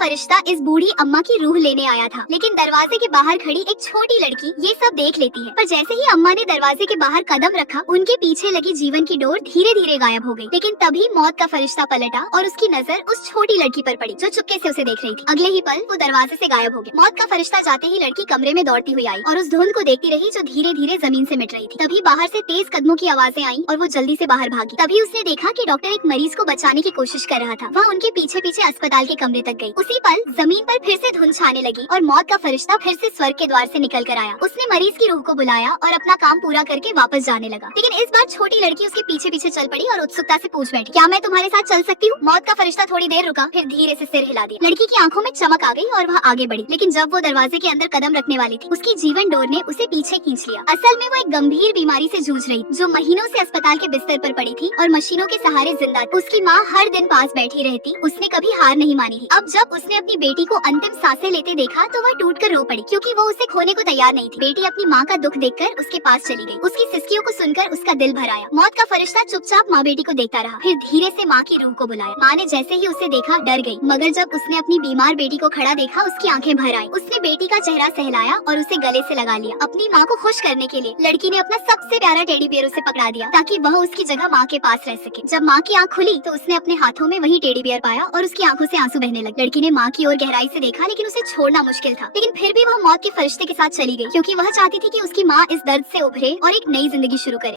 फरिश्ता इस बूढ़ी अम्मा की रूह लेने आया था, लेकिन दरवाजे के बाहर खड़ी एक छोटी लड़की ये सब देख लेती है। पर जैसे ही अम्मा ने दरवाजे के बाहर कदम रखा, उनके पीछे लगी जीवन की डोर धीरे धीरे गायब हो गई। लेकिन तभी मौत का फरिश्ता पलटा और उसकी नजर उस छोटी लड़की पर पड़ी जो चुपके से उसे देख रही थी। अगले ही पल वो दरवाजे से गायब हो गया। मौत का फरिश्ता जाते ही लड़की कमरे में दौड़ती हुई आई और उस धुंध को देखती रही जो धीरे धीरे जमीन से मिट रही थी। तभी बाहर से तेज कदमों की आवाजें आई और वो जल्दी से बाहर भागी। तभी उसने देखा कि डॉक्टर एक मरीज को बचाने की कोशिश कर रहा था। वह उनके पीछे पीछे अस्पताल के कमरे तक गई। उसी पल जमीन पर फिर से धुंध छाने लगी और मौत का फरिश्ता फिर से स्वर्ग के द्वार से निकल कर आया। उसने मरीज की रूह को बुलाया और अपना काम पूरा करके वापस जाने लगा। लेकिन इस बार छोटी लड़की उसके पीछे पीछे चल पड़ी और उत्सुकता से पूछ बैठी, क्या मैं तुम्हारे साथ चल सकती हूँ? मौत का फरिश्ता थोड़ी देर रुका, फिर धीरे से सिर हिला दिया। लड़की की आंखों में चमक आ गई और वह आगे बढ़ी। लेकिन जब वो दरवाजे के अंदर कदम रखने वाली थी, उसकी जीवन डोर ने उसे पीछे खींच लिया। असल में वो एक गंभीर बीमारी से जूझ रही, जो महीनों से अस्पताल के बिस्तर पर पड़ी थी और मशीनों के सहारे जिंदा थी। उसकी माँ हर दिन पास बैठी रहती, उसने कभी हार नहीं मानी थी। अब जब उसने अपनी बेटी को अंतिम सांसें लेते देखा तो वह टूटकर रो पड़ी, क्योंकि वो उसे खोने को तैयार नहीं थी। बेटी अपनी माँ का दुख देखकर उसके पास चली गई। उसकी सिसकियों को सुनकर उसका दिल भर आया। मौत का फरिश्ता चुपचाप माँ बेटी को देखता रहा, फिर धीरे से माँ की रूह को बुलाया। माँ ने जैसे ही उसे देखा डर गई, मगर जब उसने अपनी बीमार बेटी को खड़ा देखा उसकी आंखें भर आई। उसने बेटी का चेहरा सहलाया और उसे गले से लगा लिया। अपनी माँ को खुश करने के लिए लड़की ने अपना सबसे प्यारा टेडी बियर उसे पकड़ा दिया ताकि वह उसकी जगह माँ के पास रह सके। जब माँ की आँख खुली तो उसने अपने हाथों में वही टेडी बियर पाया और उसकी आंखों से आंसू बहने लगे। लड़की ने माँ की ओर गहराई से देखा, लेकिन उसे छोड़ना मुश्किल था। लेकिन फिर भी वह मौत के फरिश्ते के साथ चली गई, क्योंकि वह चाहती थी कि उसकी माँ इस दर्द से उभरे और एक नई जिंदगी शुरू करे।